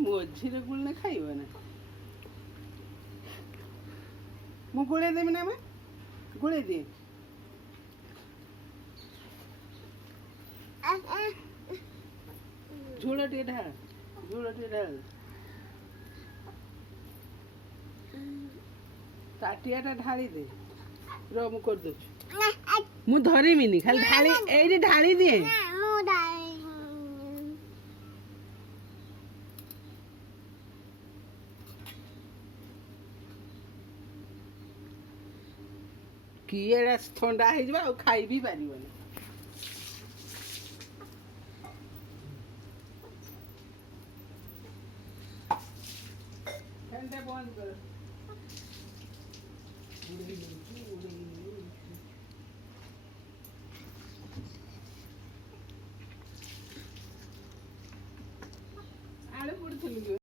ମଝିରେ ଗୁଳିନେ ଖାଇବ ନା ମୁଁ ଗୋଳେଇ ଦେବି ନା ଆମେ ଗୋଳେଇ ଦିଏ ଝୋଳ ଟିକେ ଢାଳ ତାଟିଆଟା ଢାଳି ଦେ ର ମୁଁ କରିଦେଉଛି ମୁଁ ଧରିବିନି ଖାଲି ଢାଳି ଏଇଠି ଢାଳି ଦିଏ କିଏ ଥଣ୍ଡା ହେଇଯିବ ଆଉ ଖାଇ ବି ପାରିବନି ଫ୍ୟାନ୍ଟା ବନ୍ଦ କର ଆଳୁ ପୋଡ଼ିଥିଲୁ